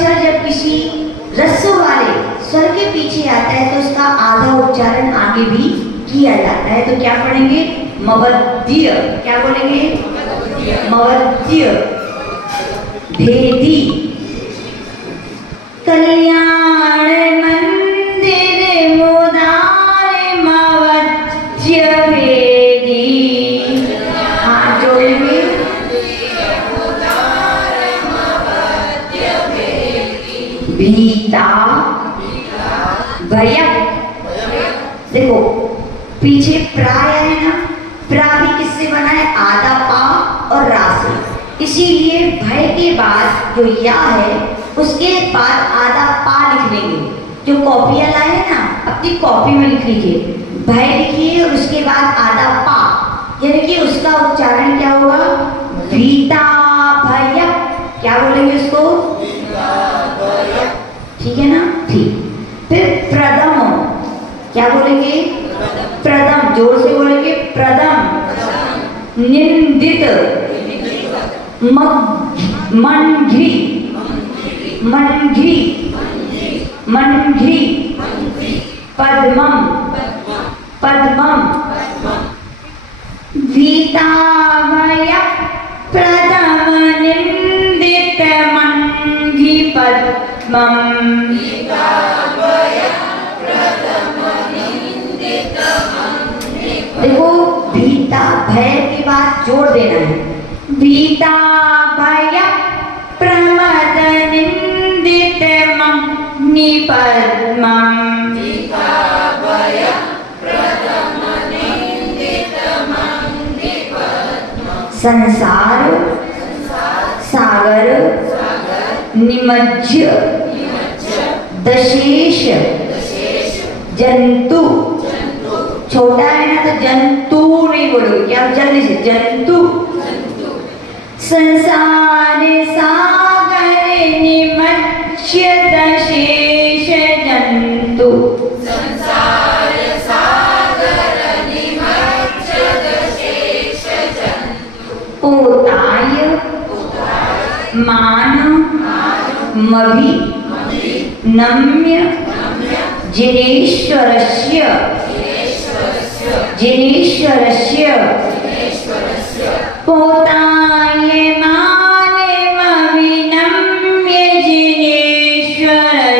अक्षर जब किसी रस्व वाले स्वर के पीछे आता है तो उसका आधा उच्चारण आगे भी किया जाता है। तो क्या पढ़ेंगे? मवद्य। क्या बोलेंगे? मवद्य। भेदी। कल्याण मंदिर मोदार मवद्य भेदी। हाथ जोड़ेंगे। भीता भय। देखो पीछे प्राय है ना, प्रा भी किससे बना है? आधा पा और रा से। इसीलिए भय के बाद जो या है उसके बाद आधा पा लिख लेंगे। जो कॉपियां लाए हैं ना, अपनी कॉपी में लिख लीजिए, भय लिखिए और उसके बाद आधा पा, यानी कि उसका उच्चारण क्या होगा? भीता भय। क्या बोलेंगे उसको? ठीक है ना? ठीक। फिर प्रथम। क्या बोलेंगे? प्रथम। जोर से बोलेंगे प्रथम। निंदित। मंघ्रि। मंघ्रि। मंघ्रि। पद्मम। पद्मम। भीताभय प्रथम निंदित मंघ्रि पद्मम। देखो भीता भय के बाद जोड़ देना है। भीता भय प्रमद निंदित मंघ्रि पद्मम। संसार सागर निमज्ज दशेश जंतु। छोटा है ना तो जंतु नहीं बोलोगे, क्या? जल्दी से जंतु। संसार सागर निमज्ज दशेश जंतु। संसार सागर निमज्ज दशेष जंतु। पोताय मान मभि नम्य जिनेश्वरस्य। जिनेश्वरस्य। पोताय मानमभिनम्य जिनेश्वरस्य।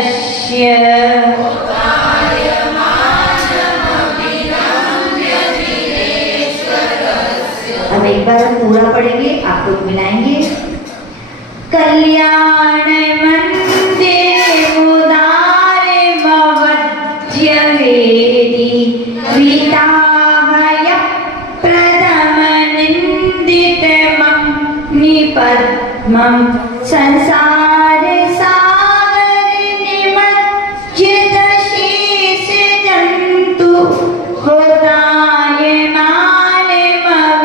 अब एक बार हम पूरा पढ़ेंगे, आपको मिलाएंगे। कल्याण मंदिर मुदार मवद्य भेदी। भीताभय प्रथम निंदित मंघ्रि पद्मम। संसार सागर निमज्ज दशेष जंतु। होताय मानमभिनम्य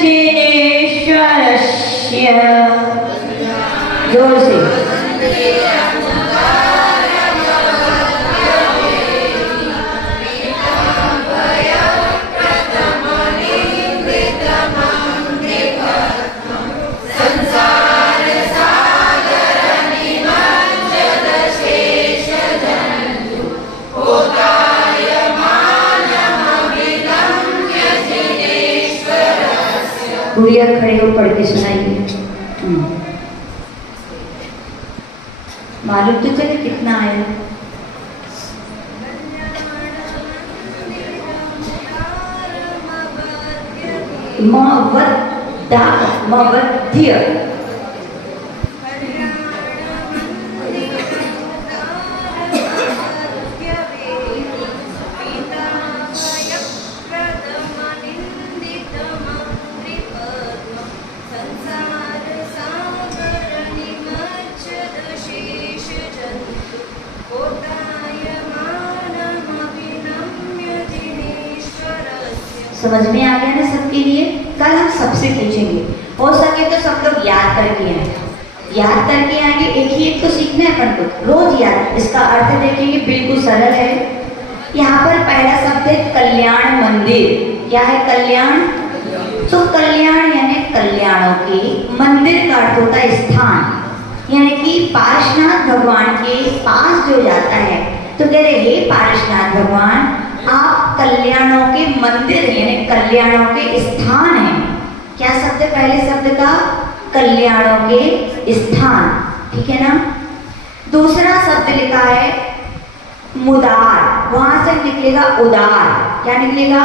जिनेश्वरस्य। जोर से। गुड़िया खड़े हो पढ़ के सुनाइए। मालूम तो चले कितना आया? मवद्य। समझ में आ गया ना सबके लिए? कल हम सबसे पूछेंगे, हो सके तो सब लोग याद करके आए। याद करके आएंगे, एक ही एक तो सीखना है अपन को, रोज याद। इसका अर्थ देखेंगे, बिल्कुल सरल है। यहाँ पर पहला शब्द है कल्याण मंदिर। क्या है? कल्याण। तो कल्याण यानी कल्याणों के, मंदिर का अर्थ होता है स्थान। यानी कि पारसनाथ भगवान के पास जो जाता है तो कह रहे हे पारसनाथ भगवान आप कल्याणों के मंदिर यानी कल्याणों के स्थान हैं। क्या शब्द है पहले शब्द का? कल्याणों के स्थान, ठीक है ना। दूसरा शब्द लिखा है मुदार, वहां से निकलेगा उदार। क्या निकलेगा?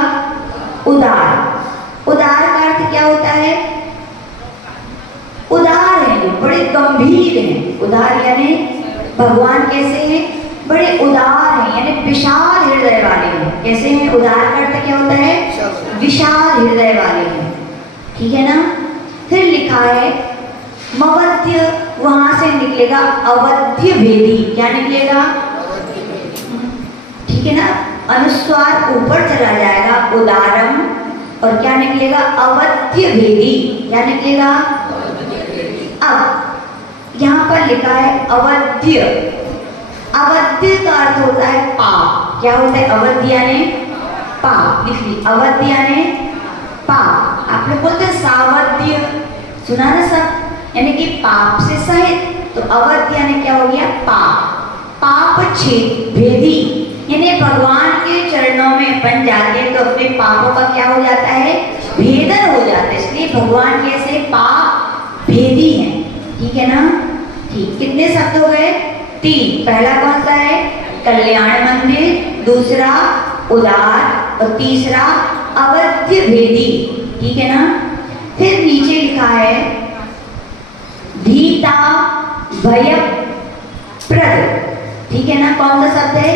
उदार। उदार का अर्थ क्या होता है? उदार है, जो बड़े गंभीर हैं। उदार यानी भगवान कैसे हैं? बड़े उदार हैं, यानी विशाल हृदय वाले हैं। कैसे हैं? उदार का अर्थ क्या होता है? विशाल हृदय वाले हैं, ठीक है ना। फिर लिखा है मवध्य, वहां से निकलेगा अवध्य भेदी। क्या निकलेगा? ठीक है ना, अनुस्वार ऊपर चला जाएगा उदारम, और क्या निकलेगा? अवध्य भेदी। क्या निकलेगा? अब यहाँ पर लिखा है अवध्य। अवध्य का अर्थ होता है पाप। क्या होता है? अवध्य यानी पाप। लिख ली, अवध्य यानी पाप। आप लोग बोलते हैं सावध्य, सुना ना सब, यानी कि पाप से सहित। तो अवध्य यानी क्या हो गया? पाप। पाप छेद भेदी, यानी भगवान के चरणों में बन जाते हैं तो अपने पापों का क्या हो जाता है? भेदन हो जाता है। इसलिए भगवान कैसे? पाप भेदी हैं, ठीक है ना। ठीक, कितने शब्द हो गए? 3। पहला कौन सा है? कल्याण मंदिर, दूसरा उदार और तीसरा अवध्य भेदी, ठीक है ना। फिर नीचे लिखा है भीता भयप्रद, ठीक है ना। कौन सा शब्द है?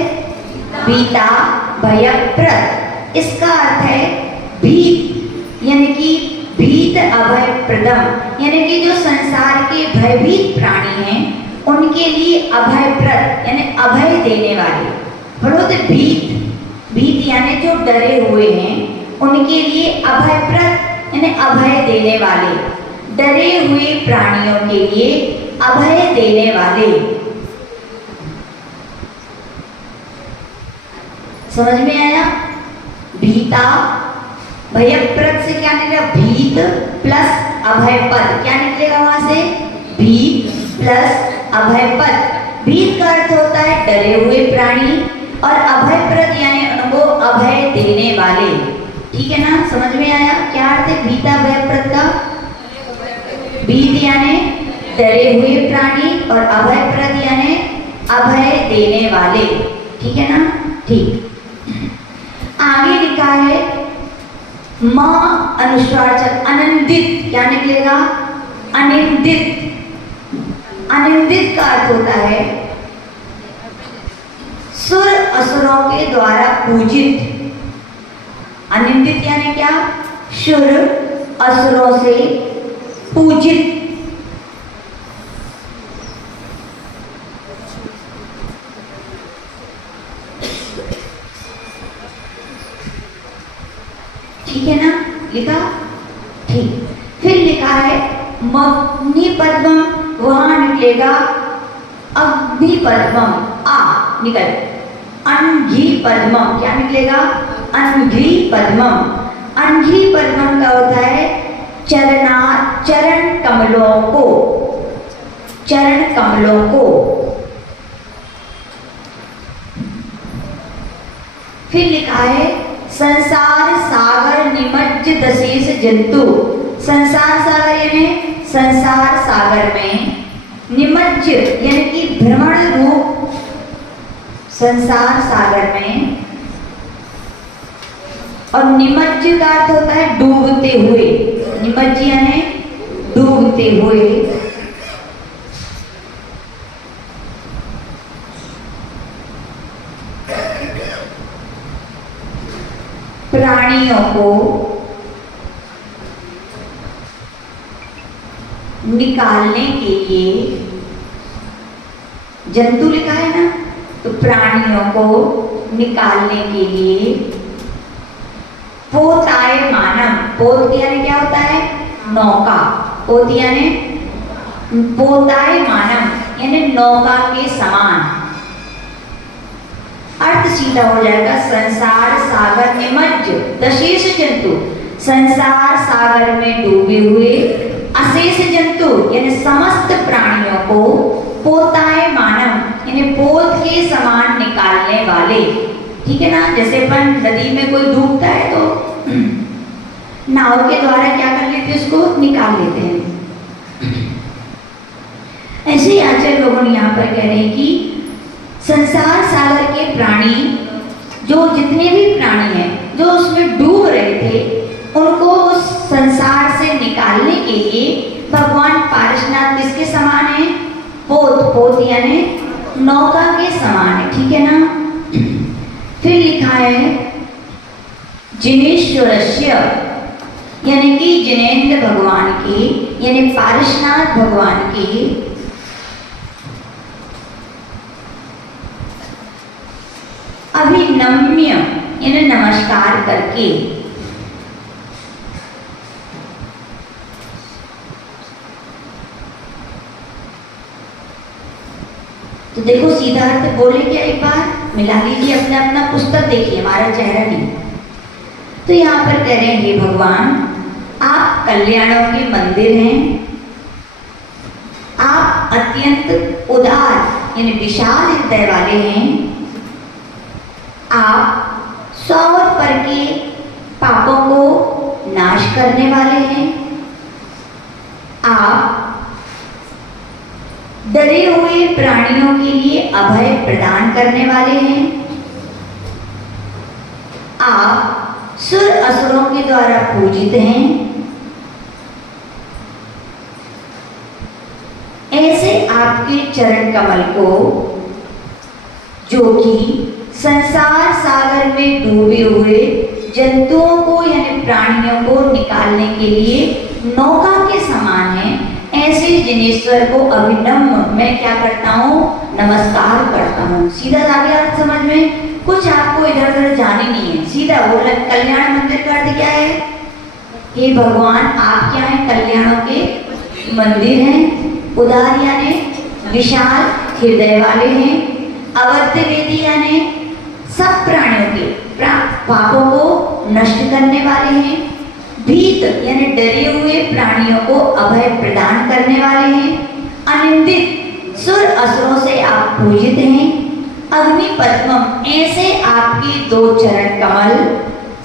भीता भयप्रद। इसका अर्थ है भीत, यानी कि भीत अभय प्रदम, यानी कि जो संसार के भयभीत प्राणी हैं उनके लिए अभयप्रद यानी अभय देने वाले। बोलो तो भीत, भीत यानी जो डरे हुए हैं उनके लिए अभयप्रद यानी अभय देने वाले, डरे हुए प्राणियों के लिए अभय देने वाले। समझ में आया? भीता भयप्रद से क्या निकलेगा? भीत प्लस अभयपद। क्या निकलेगा वहां से? भीत प्लस अभयपद। भीत का अर्थ होता है डरे हुए प्राणी, और अभयप्रद यानी उनको अभय देने वाले, ठीक है ना। समझ में आया क्या अर्थ है भीता भयप्रद का? भीत यानी डरे हुए प्राणी और अभयप्रद यानी अभय देने वाले, ठीक है ना। ठीक, आगे लिखा है मां अनुस्वार अनंदित। क्या निकलेगा? अनिंदित। अनिंदित का अर्थ होता है सुर असुरों के द्वारा पूजित। अनिंदित यानी क्या? सुर असुरों से पूजित। ठीक है ना, लिखा? ठीक। फिर लिखा है मग्नि पद्मम, वहां निकलेगा अग्नि पद्मम। आ निकल, अनघी पद्मम। क्या निकलेगा? अनघी पद्मम। अनघी पद्मम का होता है चरण कमलों को, चरण कमलों को। फिर लिखा है संसार सागर निमज्ज दशेष जंतु। संसार सागर यानी संसार सागर में, निमज्ज यानी कि भ्रमण रूप संसार सागर में, और निमज्ज का अर्थ होता है डूबते हुए। निमज्ज यानी डूबते हुए। प्राणियों को निकालने के लिए, जंतु लिखा है ना, तो प्राणियों को निकालने के लिए पोताय मानम। पोत यानी क्या होता है? नौका। पोत यानी पोताय मानम यानी नौका के समान। अर्थ सीधा हो जाएगा संसार सागर निमज्ज दशेष जंतु। संसार सागर में डूबे हुए अशेष जंतु यानी समस्त प्राणियों को पोताए मानव यानी पोत के समान निकालने वाले। ठीक है ना, जैसे अपन नदी में कोई डूबता है तो नाव के द्वारा क्या कर लेते हैं, उसको निकाल लेते हैं। ऐसे ही आचार्य लोगों ने यहाँ पर कह रहे हैं कि संसार सागर के प्राणी, जो जितने भी प्राणी हैं जो उसमें डूब रहे थे, उनको उस संसार से निकालने के लिए भगवान पारसनाथ किसके समान है, पोत यानी नौका के समान है। ठीक है ना। फिर लिखा है जिनेश्वरस्य यानी कि जिनेन्द्र भगवान की यानी पारसनाथ भगवान की अभिनम्य यानी नमस्कार करके। तो देखो सीधा अर्थ बोले क्या, एक बार मिला लीजिए, अपना अपना पुस्तक देखिए, हमारा चेहरा नहीं। तो यहाँ पर कह रहे हैं हे भगवान, आप कल्याणों के मंदिर हैं, आप अत्यंत उदार यानी विशाल हृदय वाले हैं, आप 100 पर के पापों को नाश करने वाले हैं, आप डरे हुए प्राणियों के लिए अभय प्रदान करने वाले हैं, आप सुर असुरों के द्वारा पूजित हैं। ऐसे आपके चरण कमल को, जो कि संसार सागर में डूबे हुए जंतुओं को यानी प्राणियों को निकालने के लिए नौका के समान है, ऐसे जिनेश्वर को अभिनम्र मैं क्या करता हूँ, नमस्कार करता हूँ। सीधा आगे अर्थ समझ में, कुछ आपको इधर उधर जाने नहीं है, सीधा बोला। कल्याण मंदिर का अर्थ क्या है, हे भगवान आप क्या है, कल्याणों के मंदिर हैं, उदार यानी विशाल हृदय वाले हैं, अवध्य वेदी यानी सब प्राणियों के पापों को नष्ट करने वाले हैं, भीत यानी डरे हुए प्राणियों को अभय प्रदान करने वाले हैं, अनिंदित सुर असुरों से आप पूजित हैं, अग्नि पद्मम ऐसे आपके 2 चरण कमल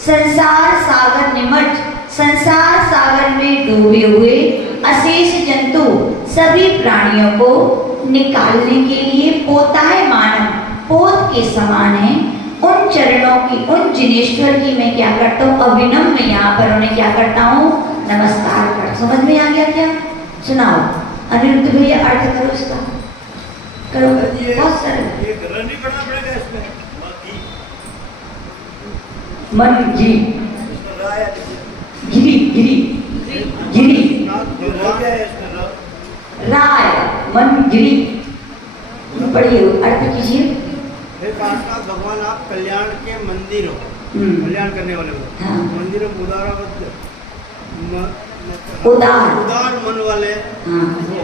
संसार सागर निमज्ज संसार सागर में डूबे हुए अशेष जंतु सभी प्राणियों को निकालने के लिए पोताए मानव पोत के समान है। उन चरणों की, उन जिनेश्वर की मैं क्या करता हूँ, अभिनम्र यहाँ पर उन्हें क्या करता हूँ, नमस्कार कर। समझ में आ गया क्या, सुनाओ अनिरुद्ध भैया अर्थ करो इसका, करो। बहुत सरल, ये गला नहीं पढ़ना पड़ेगा इसमें, मन जी गिरी गिरी गिरी राय मन गिरी, पढ़िए अर्थ कीजिए। पार्षद भगवान आप कल्याण के मंदिर हो, कल्याण करने वाले हो। हाँ। मंदिर उदार मन वाले हो,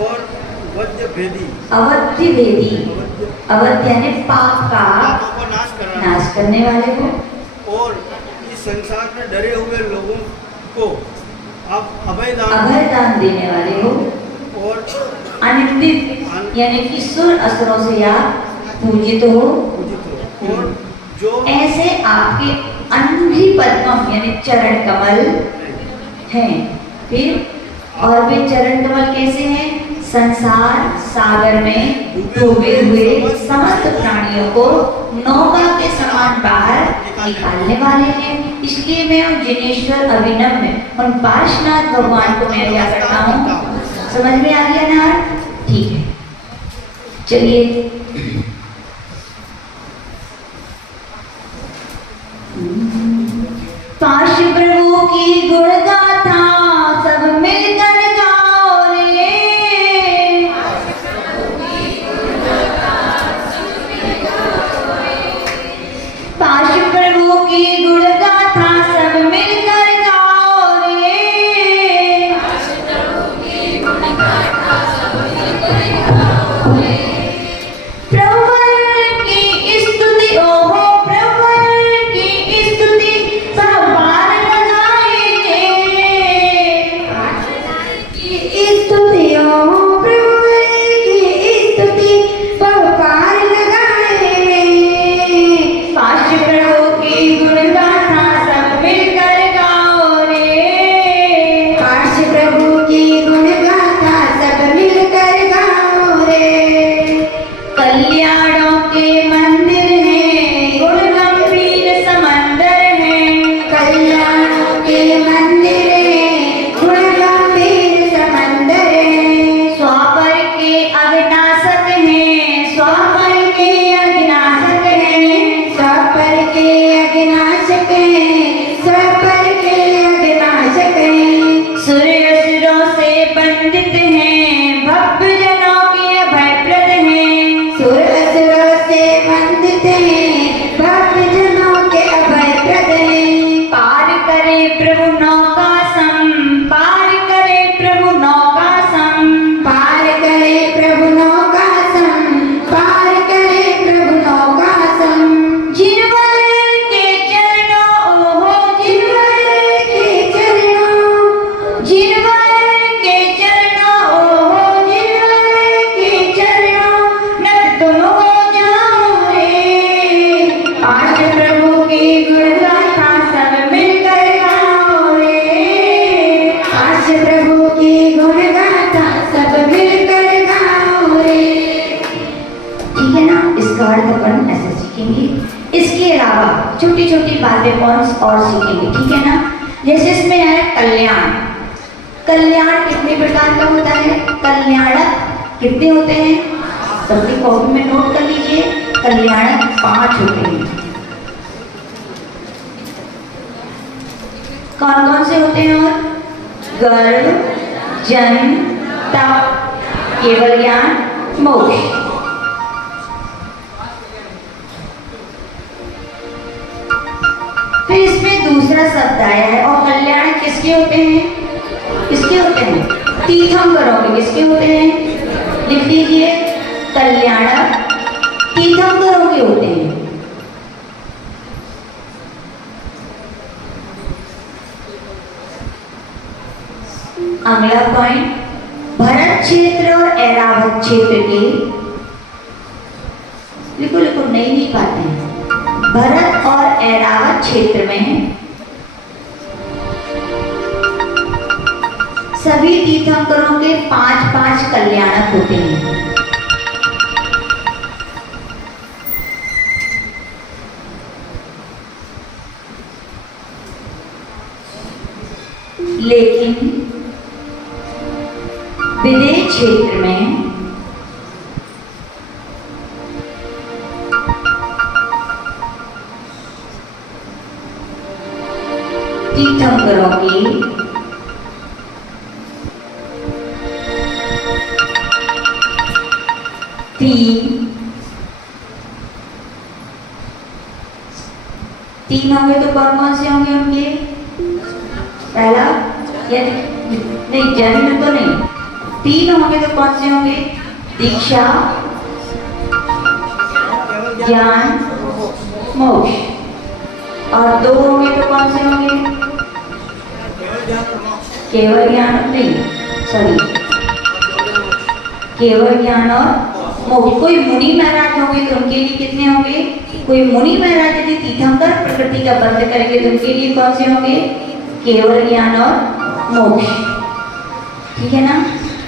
और वज्र भेदी अवध्य भेदी, अवध्य यानी पाप का नाश करने वाले हो, और इस संसार में डरे हुए लोगों को आप अभय दान देने वाले हो, और अनिंदित यानी कि सुर असुरों से आप पूजित हो, और जो ऐसे आपके अंघ्रि पद्मम यानी चरण कमल हैं। फिर और वे चरण कमल कैसे हैं, संसार सागर में डूबे हुए समस्त प्राणियों को नौका के समान बाहर निकालने वाले हैं। इसलिए मैं उन जिनेश्वर अभिनम्र उन पार्श्वनाथ भगवान को मैं क्या करता हूँ, समझ में आ गया ना, ठीक है। चलिए पाश प्रभु की गुण गाथा सब मिलकर गाओ रे, पाश प्रभु की गुण गाथा सब मिलकर गाओ रे, प्रभु इसका अर्थ अपन ऐसे सीखेंगे। इसके अलावा छोटी छोटी बातें पॉइंट्स और सीखेंगे, ठीक है ना। जैसे इसमें है कल्याण। कल्याण कितने प्रकार का होता है? कल्याणक कितने होते हैं? सबकी कॉपी में नोट कर लीजिए। कल्याणक 5 होते हैं। कौन कौन से होते हैं? और गर्भ, जन्म, तप, केवल ज्ञान, मोक्ष। फिर इसमें दूसरा शब्द आया है। और कल्याण किसके होते हैं? किसके होते हैं? तीर्थंकरों के। किसके होते हैं? लिख लीजिए। कल्याणक तीर्थंकरों के होते हैं। अगला पॉइंट, भरत क्षेत्र और ऐरावत क्षेत्र के, लिखो लिखो, नहीं पाते हैं। भरत और ऐरावत क्षेत्र में सभी तीर्थंकरों के 5-5 कल्याणक होते हैं। लेकिन विदेश क्षेत्र में तीर्थंकरों की 3 होंगे। तो कौन कौन से होंगे उनके? पहला या नहीं, जन्म तो नहीं। 3 होंगे तो कौन से होंगे? दीक्षा, ज्ञान, मोक्ष। और 2 होंगे तो कौन से होंगे? केवल ज्ञान नहीं, सॉरी, केवल ज्ञान और मोक्ष। कोई मुनि महाराज होंगे तो उनके लिए कितने होंगे? कोई मुनि महाराज यदि तीर्थंकर प्रकृति का बंध करेंगे तो उनके लिए कौन से होंगे? केवल ज्ञान और मोक्ष, ठीक है ना।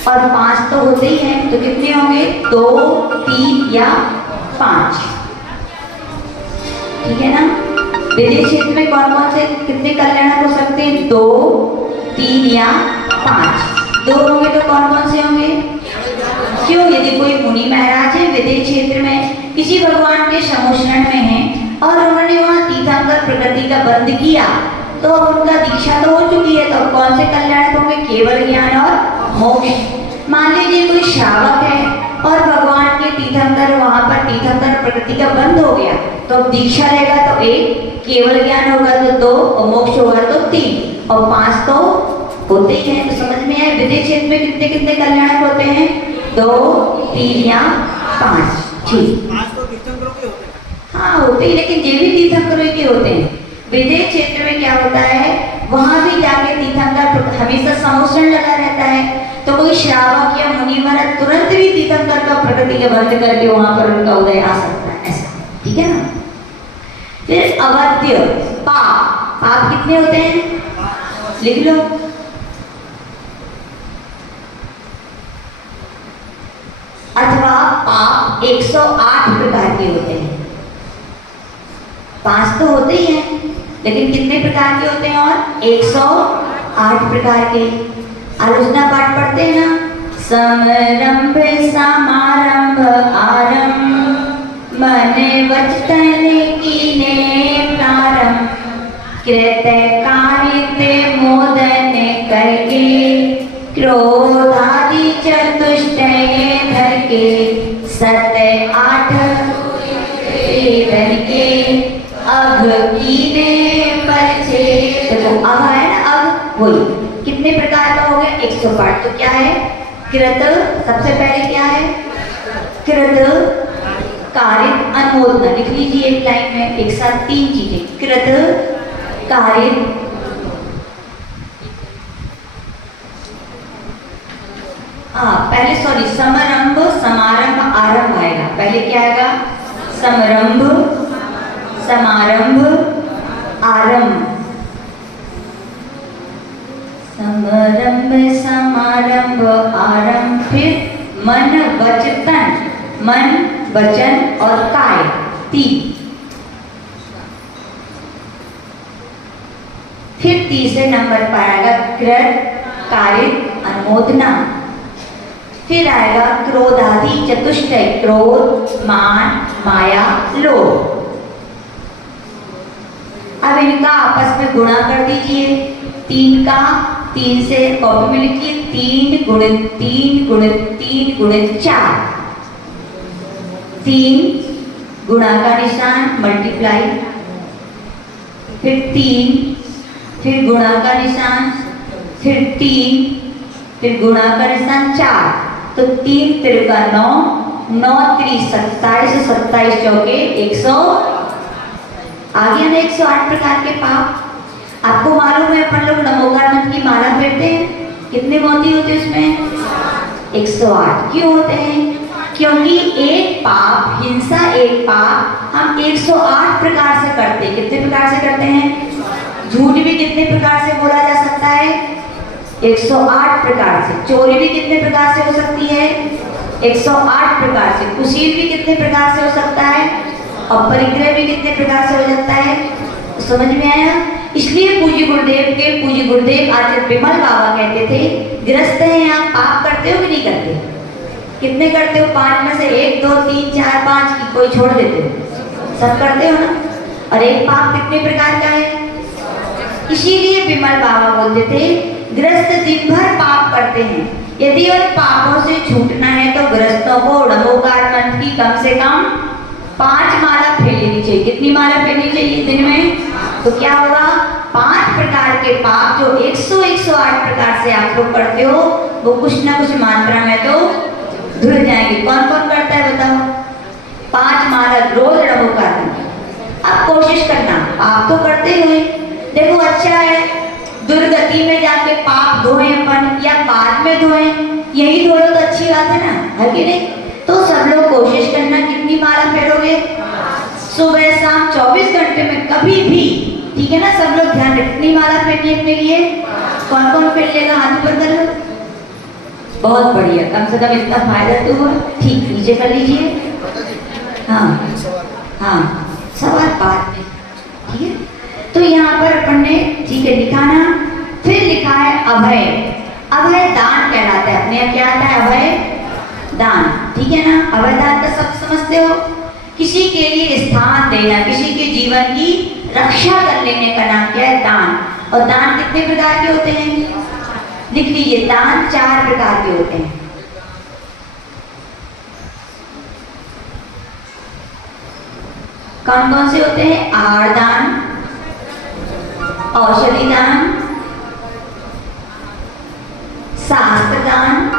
और 5 तो होते ही हैं, तो कितने होंगे? 2, 3 या 5, ठीक है ना। विदेश क्षेत्र में कौन कौन से कितने कल्याणक हो सकते हैं? 2, 3 या 5। 2 होंगे तो कौन कौन से होंगे? क्यों? यदि कोई मुनि महाराज है विदेश क्षेत्र में, किसी भगवान के समुशरण में है और उन्होंने वहाँ तीर्थंकर प्रकृति का बंध किया, तो अब उनका दीक्षा तो हो चुकी है, तो कौन से कल्याणक होंगे? केवल ज्ञान और मोक्ष। मान लीजिए कोई श्रावक है और भगवान के तीर्थंकर, वहां पर तीर्थंकर प्रकृति का बंध हो गया, तो अब दीक्षा रहेगा तो 1, केवल ज्ञान होगा तो 2 और मोक्ष होगा तो 3 और 5 तो होते ही हैं। तो समझ में आया विदेश क्षेत्र में कितने कितने कल्याणक होते हैं? 2, 3 या 5, ठीक। हाँ होते ही, लेकिन ये भी तीर्थंकरों के होते हैं। विदेश क्षेत्र में क्या होता है, वहां भी जाके तीर्थंकर हमेशा समुशरण लगा रहता है, तो कोई श्रावक या मुनि महाराज तुरंत भी तीर्थंकर का प्रकृति के बंध करके वहां पर उनका उदय आ सकता है, ऐसा, ठीक है ना। फिर अवध्य पाप। पाप कितने होते हैं? लिख लो। अथवा पाप 108 प्रकार के होते हैं। 5 तो होते ही हैं, लेकिन कितने प्रकार के होते हैं? और 108 प्रकार के। आलोचना पाठ पढ़ते हैं ना, समरंभ समारंभ आरंभ मने वचन कीने प्रारंभ कृत कारिते मोदन करके क्रोधादि चतुष्टय धर के 7 8 के अघ कीने बचे। देखो अघ है ना, अघ वही कितने प्रकार का हो गया? 108। तो क्या है? कृत, सबसे पहले क्या है? कृत, कारित, अनुमोदना। लिख लीजिए एक लाइन में एक साथ 3 चीजें, कृत, कारित, पहले सॉरी समारंभ समारंभ आरंभ आएगा। पहले क्या आएगा? समारंभ समारंभ आरंभ, समारंभ समारंभ आरंभ। फिर मन वचन मन, वचन और काय, 3। फिर तीसरे नंबर पर आएगा कृत, कारित, अनुमोदना। फिर आएगा क्रोधादि चतुष्टय, क्रोध, मान, माया, लोभ। अब इनका आपस में गुणा कर दीजिए। 3 का 3 से कॉपी में लिखिए 3 गुणित 3 गुणित 3 गुणित 4। 3 गुणा का निशान मल्टीप्लाई, फिर 3, फिर गुणा का निशान, फिर 3, फिर गुणा का निशान 4। तो 3 तिरका 9, 9 3 27, 27 चौके 100। आ गया ना 108 प्रकार के पाप। आपको मालूम है अपन लोग नमोकार मंत्र की माला फेरते हैं, कितने मोती होते हैं उसमें? 108। क्यों होते हैं? क्योंकि एक पाप, हिंसा एक पाप हम 108 प्रकार से करते हैं। कितने प्रकार से करते हैं? झूठ भी कितने प्रकार से बोला जा सकता है? 108 प्रकार से। चोरी भी कितने प्रकार से हो सकती है? 108 प्रकार से। कुशील भी कितने प्रकार से हो सकता है? और परिग्रह भी कितने प्रकार से हो सकता है? समझ में आया? इसलिए पूज्य गुरुदेव आचार्य विमल बाबा कहते थे, गृहस्थ हैं आप, पाप करते हो कि नहीं करते? कितने करते हो? 5 में से 1 2 3 4 5 की कोई छोड़ देते हो? सब करते हो ना? और एक पाप कितने प्रकार का है? इसीलिए विमल बाबा बोलते थे, गृहस्थ दिन भर पाप करते हैं, यदि उन पापों से छूटना है तो गृहस्थों को नमोकार मंत्र की कम से कम 5 माला फेर लेनी चाहिए। कितनी माला फेरनी चाहिए दिन में? तो क्या होगा? 5 प्रकार के पाप जो 108 प्रकार से आप लोग करते हो, वो कुछ ना कुछ मात्रा में तो धुल जाएंगे। कौन कौन करता है बताओ? 5 माला रोज नमोकार मंत्र। अब कोशिश करना, आप तो करते हुए देखो, अच्छा है दुर्गति में जाके पाप धोएं अपन या बाद में धोएं, यही धो लो तो अच्छी बात है ना, है कि नहीं? तो सब लोग कोशिश करना, कितनी माला फेरोगे? सुबह शाम 24 घंटे में कभी भी, ठीक है ना? सब लोग ध्यान रखें, कितनी माला फेरनी अपने लिए? कौन कौन फेर लेगा? हाथ ऊपर कर लो। बहुत बढ़िया, कम से कम इतना फायदा तो हुआ। ठीक, नीचे कर लीजिए। हाँ हाँ, सवाल बाद में, ठीक है? तो यहाँ पर अपन ने, ठीक है, लिखा ना। फिर लिखा है अभय। अभय दान कहलाता है। अपने यहाँ क्या आता है? अभय दान, ठीक है ना? अभय दान का सब समझते हो? किसी के लिए स्थान देना, किसी के जीवन की रक्षा कर लेने का नाम क्या है? दान। और दान कितने प्रकार के होते हैं? लिख लीजिए, दान 4 प्रकार के होते हैं। कौन कौन से होते हैं? आहार दान, औषधि दान, शास्त्र दान,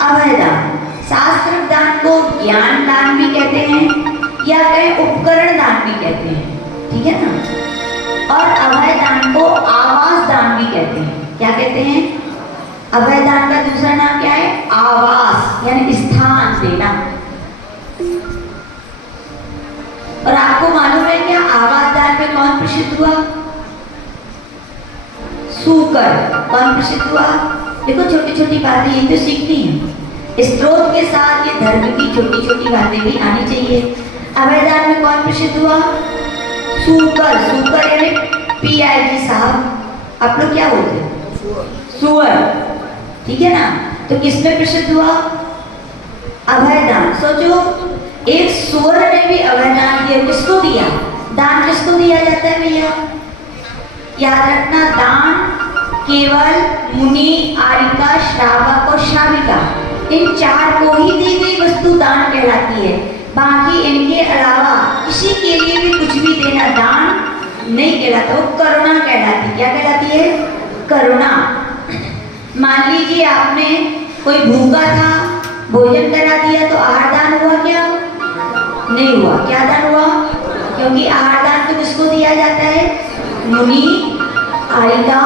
अभय दान। शास्त्र दान को ज्ञान दान भी कहते हैं या कहें उपकरण दान भी कहते हैं, ठीक है ना? और अभय दान को आवास दान भी कहते हैं। क्या कहते हैं? अभय दान का दूसरा नाम क्या है? आवास, यानी स्थान देना। और आपको मालूम है क्या आवास दान में कौन प्रसिद्ध हुआ? सूकर। कौन प्रसिद्ध हुआ? देखो, छोटी छोटी बातें ये तो सीखनी है। स्त्रोत के साथ ये धर्म की छोटी छोटी बातें भी आनी चाहिए। अभय दान में कौन प्रसिद्ध हुआ? सूकर। सूकर यानी PIG साहब, आप लोग क्या बोलते हैं? सुअर, ठीक है ना? तो किसमें प्रसिद्ध हुआ? अभय दान। सोचो, एक सुअर ने भी अभय दान दिया। किसको दिया? दान किसको दिया जाता है भैया? याद रखना, दान केवल मुनि, आरिका, श्रावक और श्राविका, इन 4 को ही दी गई वस्तु दान कहलाती है। बाकी इनके अलावा किसी के लिए भी कुछ भी देना दान नहीं कहलाता, वो करुणा कहलाती। क्या कहलाती है? करुणा। मान लीजिए आपने कोई भूखा था, भोजन करा दिया, तो आहार दान हुआ क्या? नहीं हुआ। क्या दान हुआ? क्योंकि आहार दान तो किसको दिया जाता है? मुनि, आरिका,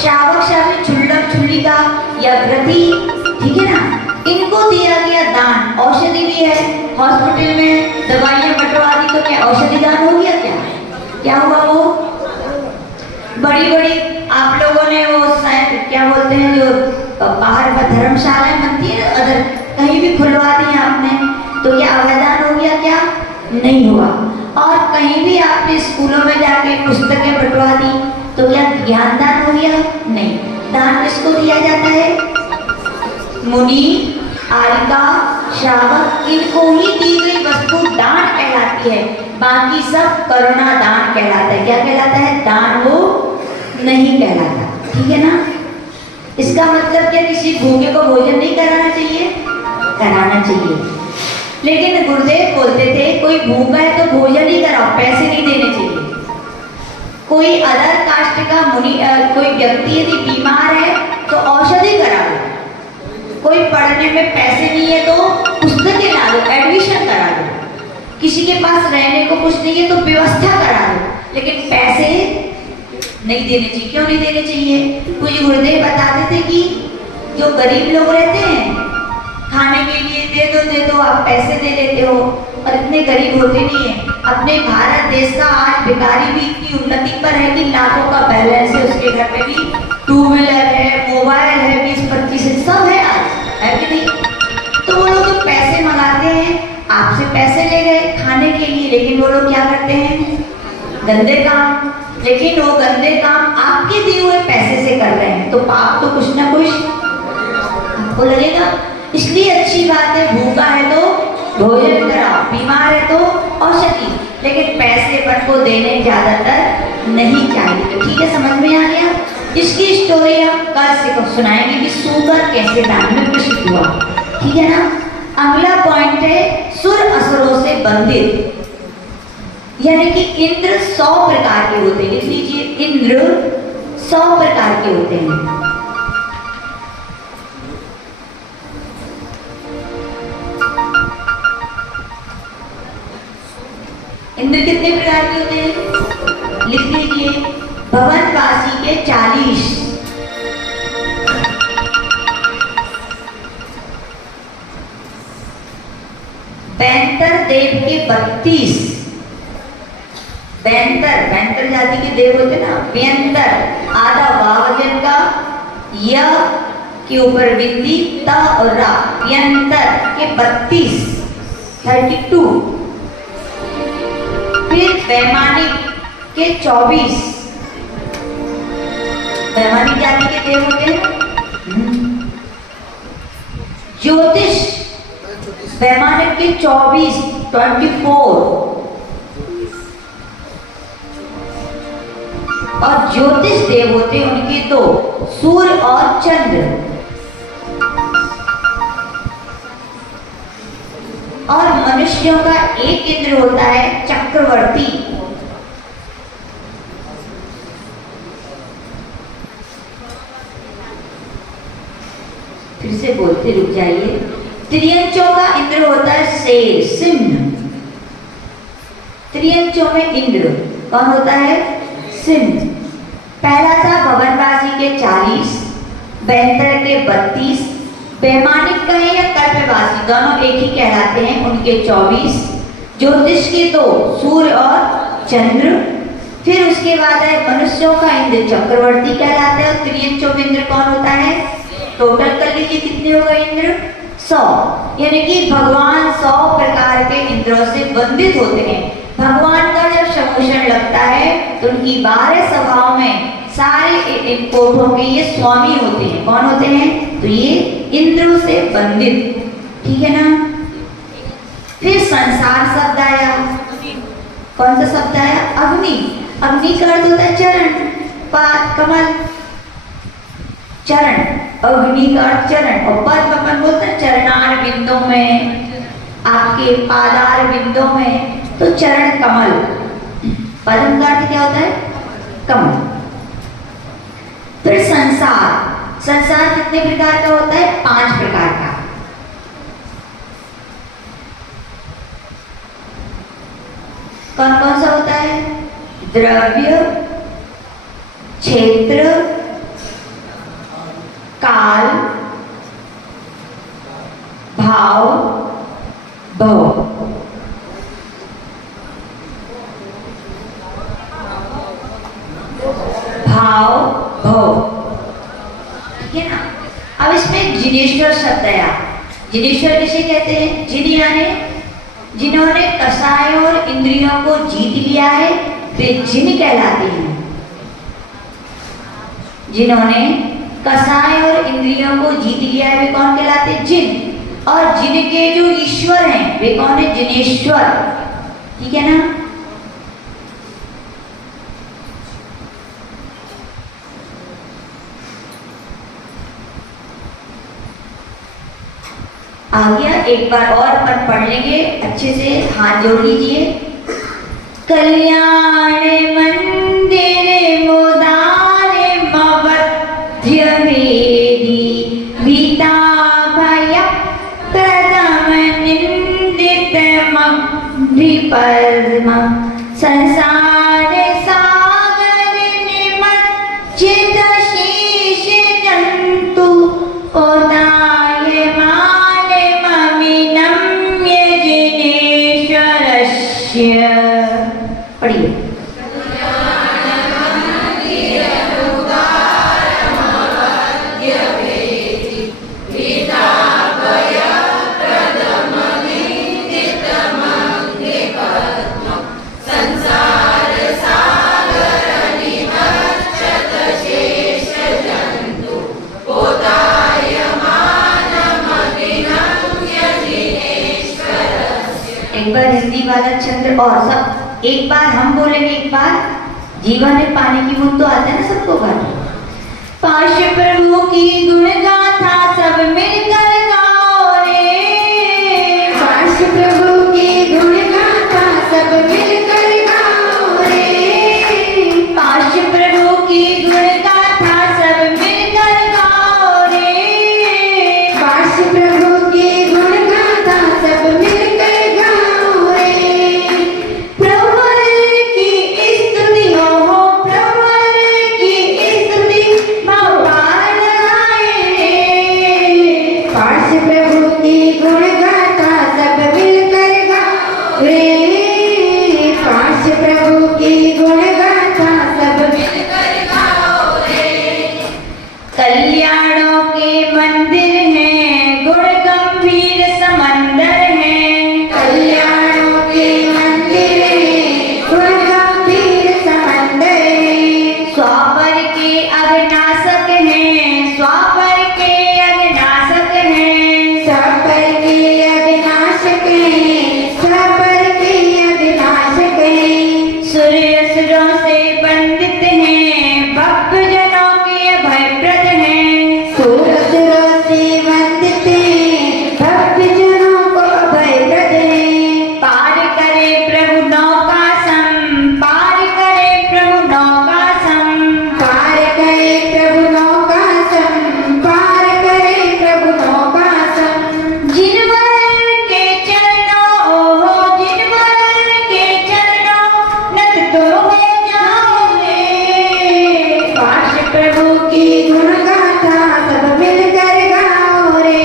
श्रावक, श्राविक, क्षुल्लक, क्षुल्लिका या व्रती, ठीक है ना? इनको दिया गया दान। औषधि भी है, हॉस्पिटल में दवाइयाँ बंटवा दी तो क्या औषधि दान हो गया? क्या हुआ? वो बड़ी बड़ी आप लोगों ने वो शायद क्या बोलते हैं, जो बाहर धर्मशालाएं बनती है, अदर कहीं भी मुनि, आलिका, श्रावक, इनको ही दी गई वस्तु दान कहलाती है। बाकी सब करुणा दान कहलाता है। क्या कहलाता है? दान वो नहीं कहलाता। ठीक है ना? इसका मतलब क्या, किसी भूखे को भोजन नहीं कराना चाहिए? कराना चाहिए। लेकिन गुरुदेव बोलते थे कोई भूखा है तो भोजन ही कराओ, पैसे नहीं देने चाहिए। कोई अदर कास्ट का मुनि, कोई व्यक्ति यदि बीमार है तो औषधि करा दो। कोई पढ़ने में पैसे नहीं है तो पुस्तकें ला दो, एडमिशन करा दो। किसी के पास रहने को कुछ नहीं है तो व्यवस्था करा दो। लेकिन पैसे नहीं देने चाहिए। क्यों नहीं देने चाहिए? कुछ गुरुदेव बताते थे कि जो गरीब लोग रहते हैं, खाने के लिए दे दो, आप पैसे दे देते हो, और इतने गरीब होते नहीं है। अपने भारत देश का आज भिखारी भी इतनी उन्नति पर है कि लाखों का बैलेंस है, उसके घर पे भी 2 व्हीलर है, मोबाइल है, 20-25 सब है आज, है कि नहीं? तो वो लोग जो पैसे मंगाते हैं, आपसे पैसे ले गए खाने के लिए, लेकिन वो लोग क्या करते हैं? गंदे काम। लेकिन वो गंदे काम आपके दिए हुए पैसे से कर रहे हैं, तो पाप तो कुछ ना कुछ आपको लगेगा। इसलिए अच्छी बात है, भूखा है तो भोजन कराओ, बीमार है तो औषधि, लेकिन पैसे पर को देने ज्यादातर नहीं चाहिए। तो ठीक है, समझ में आ गया? इसकी स्टोरी हम कल से सुनाएंगे कि सूकर कैसे दान में प्रसिद्ध हुआ। ठीक है ना? अगला पॉइंट है सुर असुरों से बंधित, यानी कि इंद्र 100 प्रकार के होते हैं। लिख लीजिए, इंद्र 100 प्रकार के होते हैं। इंद्र कितने प्रकार के होते हैं? लिख लीजिए, भवनवासी के 40, बैंतर देव के 32, बैंतर जाति के देव होते ना, व्यंतर आधा वावजन का, य के ऊपर बिंदी, त और रा, व्यंतर के 32। फिर वैमानिक के 24, वैमानिक जाति के देव होते हैं। ज्योतिष वैमानिक के 24 और ज्योतिष देव होते हैं उनके 2, सूर्य और चंद्र। और मनुष्यों का एक इंद्र होता है चक्रवर्ती। फिर से बोलते रुक जाइए। त्रियंचों का इंद्र होता है शेर, सिंह। त्रियंचों में इंद्र कौन होता है? सिंह। पहला था भवनवासी के 40, बैंतर के 32, वैमानिक कहे या कल्पवासी दोनों एक ही कहलाते हैं, उनके 24, ज्योतिष के 2, सूर्य और चंद्र। फिर उसके बाद है मनुष्यों का इंद्र चक्रवर्ती कहलाता है, और त्रियंचों में इंद्र कौन होता है? टोटल कर लीजिए कितने हो गए इंद्र? 100। यानी कि भगवान 100 प्रकार के इंद्रों से बंधित होते हैं। भगवान का जब समोषण लगता है तो उनकी 12 सभाओं में सारे इन कोठों के ये स्वामी होते हैं। कौन होते हैं? तो ये इंद्रों से बंधित। ठीक है ना? फिर संसार शब्द आया। कौन सा शब्द आया? अग्नि। अग्नि का अर्थ होता है चरण, पाद, कमल, चरण। अग्नि का अर्थ चरण, और पद अपन बोलते हैं चरणार बिंदों में, आपके पादार बिंदों में, तो चरण कमल। पद्म का अर्थ क्या होता है? कमल। फिर संसार। संसार कितने प्रकार का होता है? 5 प्रकार का। कौन कौन सा होता है? द्रव्य, क्षेत्र, काल, भाव, भव। भाव, भव। ठीक है ना? अब इसमें एक जिनेश्वर शब्द आया। जिनेश्वर किसे कहते हैं? जिन यानी जिन्होंने कषाय और इंद्रियों को जीत लिया है वे जिन कहलाते हैं। जिन्होंने कसाय और इंद्रियों को जीत लिया है वे कौन कहलाते? जिन। और जिन के जो ईश्वर हैं वे कौन है? जिनेश्वर। ठीक है ना? आ गया? एक बार और अपन पढ़ लेंगे अच्छे से, हाथ जोड़ लीजिए। कल्याण मंदिर मुदारे मवध्य वेदी भीता भय प्रदम निंदित मभिपद्म संसार सागर निमज्जित शेष जंतु पढ़िए। एक बार हिंदी वाला चंद्र और सब एक बार हम बोलेंगे, एक बार जीवन में पानी की बूंद तो आता है ना सबको गाना। पाश प्रभु की गुण गाथा सब मिलकर गाओ रे। पाश प्रभु की गुण गाथा सब मिलकर गाओ रे। पाश प्रभु की गुण गाथा सब मिलकर गाओ रे। पाश प्रभु की गुण गाथा सब मिलकर कल्याणों के मंदिर हैं गुण गंभीर समंदर हैं। कल्याणों के मंदिर हैं गुण गंभीर समंदर हैं। स्वापर के अविनाशक हैं, स्वापर के अविनाशक हैं। स्वापर के अविनाशक हैं, स्वापर के अविनाशक हैं। सूर्य असुरों से बंदित हैं, भक्त जनों के भयप्रद हैं। सूरसुरों से वंदित हैं, भक्त जनों को अभयप्रद हैं। पार करे प्रभु नौका सम, पार करे प्रभु नौका सम। पार करे प्रभु नौका सम, पार करे प्रभु नौका सम। जिनवर के चरणों ओहो, जिनवर के चरणों नत तुम हो जाओगे। पाश प्रभु की गुण गाथा सब मिलकर गाओ रे।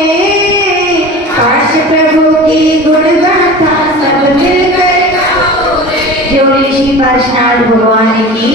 पाश प्रभु की गुण गाथा सब मिलकर गाओ रे। जोड़े श्री पार्श्वनाथ भगवान की